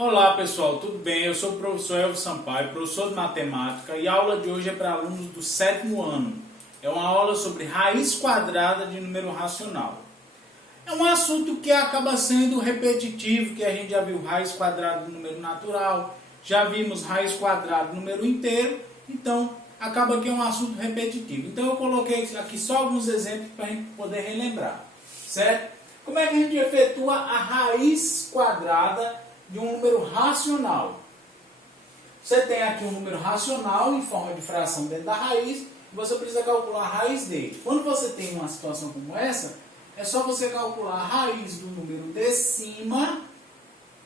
Olá pessoal, tudo bem? Eu sou o professor Elvio Sampaio, professor de matemática, e a aula de hoje é para alunos do 7º ano. É uma aula sobre raiz quadrada de número racional. É um assunto que acaba sendo repetitivo, que a gente já viu raiz quadrada do número natural, já vimos raiz quadrada do número inteiro, então acaba que é um assunto repetitivo. Então eu coloquei aqui só alguns exemplos para a gente poder relembrar, certo? Como é que a gente efetua a raiz quadrada de um número racional? Você tem aqui um número racional em forma de fração dentro da raiz, e você precisa calcular a raiz dele. Quando você tem uma situação como essa, é só você calcular a raiz do número de cima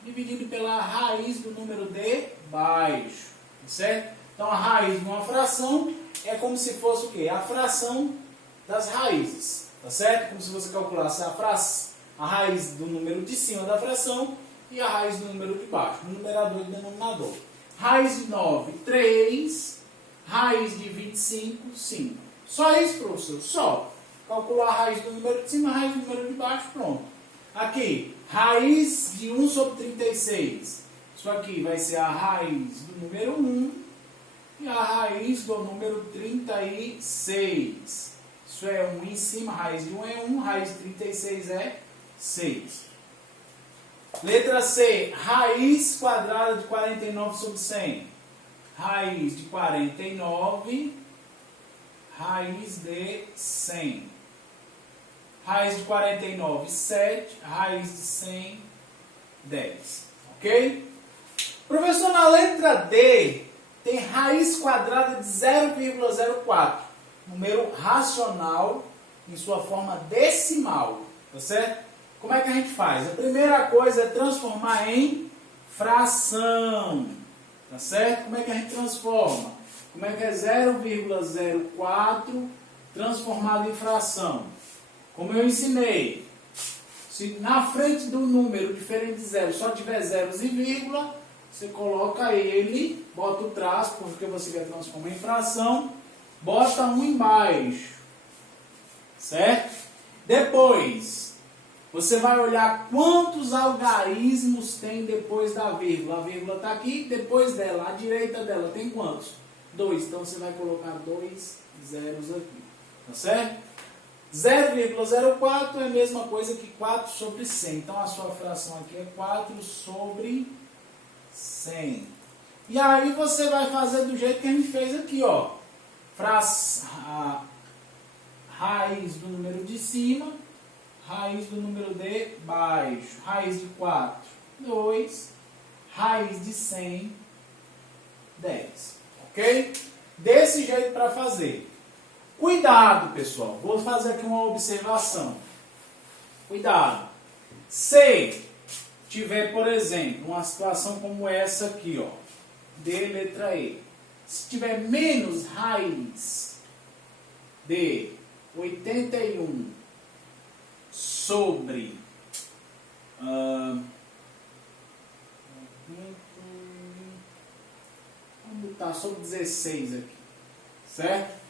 dividido pela raiz do número de baixo, certo? Então a raiz de uma fração é como se fosse o quê? A fração das raízes, tá certo? Como se você calculasse a raiz do número de cima da fração e a raiz do número de baixo, no numerador e denominador. Raiz de 9, 3. Raiz de 25, 5. Só isso, professor? Só. Calcular a raiz do número de cima, a raiz do número de baixo, pronto. Aqui, raiz de 1 sobre 36. Isso aqui vai ser a raiz do número 1 e a raiz do número 36. Isso é 1 em cima, raiz de 1 é 1, raiz de 36 é 6. Letra C, raiz quadrada de 49 sobre 100. Raiz de 49, raiz de 100. Raiz de 49, 7. Raiz de 100, 10. Ok? Professor, na letra D, tem raiz quadrada de 0,04. Número racional em sua forma decimal. Tá certo? Como é que a gente faz? A primeira coisa é transformar em fração. Tá certo? Como é que a gente transforma? Como é que é 0,04 transformado em fração? Como eu ensinei, se na frente do número diferente de zero só tiver zeros e vírgula, você coloca ele, bota o traço, porque você quer transformar em fração, bota um embaixo. Certo? Depois, você vai olhar quantos algarismos tem depois da vírgula. A vírgula está aqui, depois dela, à direita dela, tem quantos? 2. Então, você vai colocar 2 zeros aqui. Tá certo? 0,04 é a mesma coisa que 4 sobre 100. Então, a sua fração aqui é 4 sobre 100. E aí, você vai fazer do jeito que a gente fez aqui, ó. Raiz do número de cima, raiz do número de baixo. Raiz de 4, 2. Raiz de 100, 10. Ok? Desse jeito para fazer. Cuidado, pessoal. Vou fazer aqui uma observação. Cuidado. Se tiver, por exemplo, uma situação como essa aqui, ó. D, letra E. Se tiver menos raiz de 81 sobre vamos botar sobre 16 aqui, certo?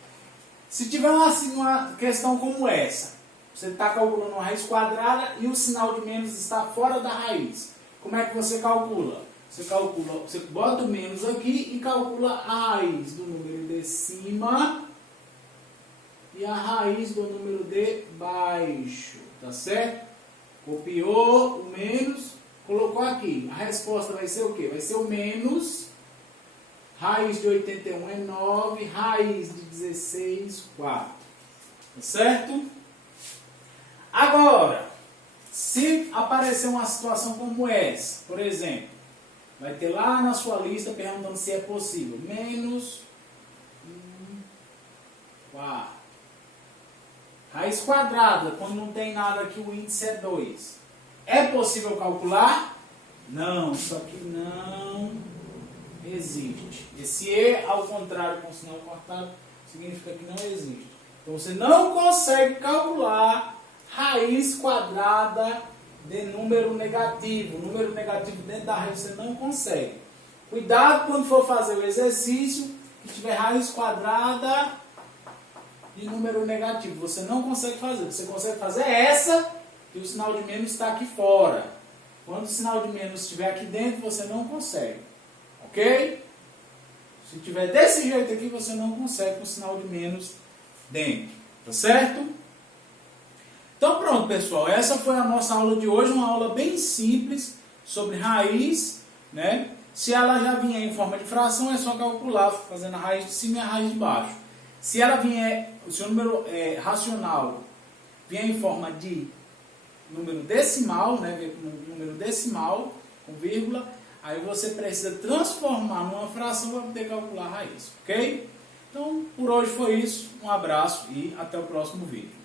Se tiver uma questão como essa, você está calculando uma raiz quadrada e o sinal de menos está fora da raiz, como é que você calcula? Você bota o menos aqui e calcula a raiz do número de cima e a raiz do número de baixo, tá certo? Copiou o menos, colocou aqui. A resposta vai ser o quê? Vai ser o menos, raiz de 81 é 9, raiz de 16, 4. Tá certo? Agora, se aparecer uma situação como essa, por exemplo, vai ter lá na sua lista perguntando se é possível. Menos 4. Raiz quadrada, quando não tem nada aqui, o índice é 2. É possível calcular? Não, isso aqui não existe. Esse E, ao contrário, com o sinal cortado, significa que não existe. Então, você não consegue calcular raiz quadrada de número negativo. Número negativo dentro da raiz você não consegue. Cuidado quando for fazer o exercício, que tiver raiz quadrada de número negativo. Você não consegue fazer. Você consegue fazer essa e o sinal de menos está aqui fora. Quando o sinal de menos estiver aqui dentro, você não consegue. Ok? Se tiver desse jeito aqui, você não consegue com o sinal de menos dentro. Tá certo? Então pronto, pessoal. Essa foi a nossa aula de hoje. Uma aula bem simples sobre raiz, né? Se ela já vier em forma de fração, é só calcular, fazendo a raiz de cima e a raiz de baixo. Se ela vier, o seu número racional vier em forma de número decimal, né? Número decimal, com vírgula, aí você precisa transformar numa fração para poder calcular a raiz, ok? Então, por hoje foi isso. Um abraço e até o próximo vídeo.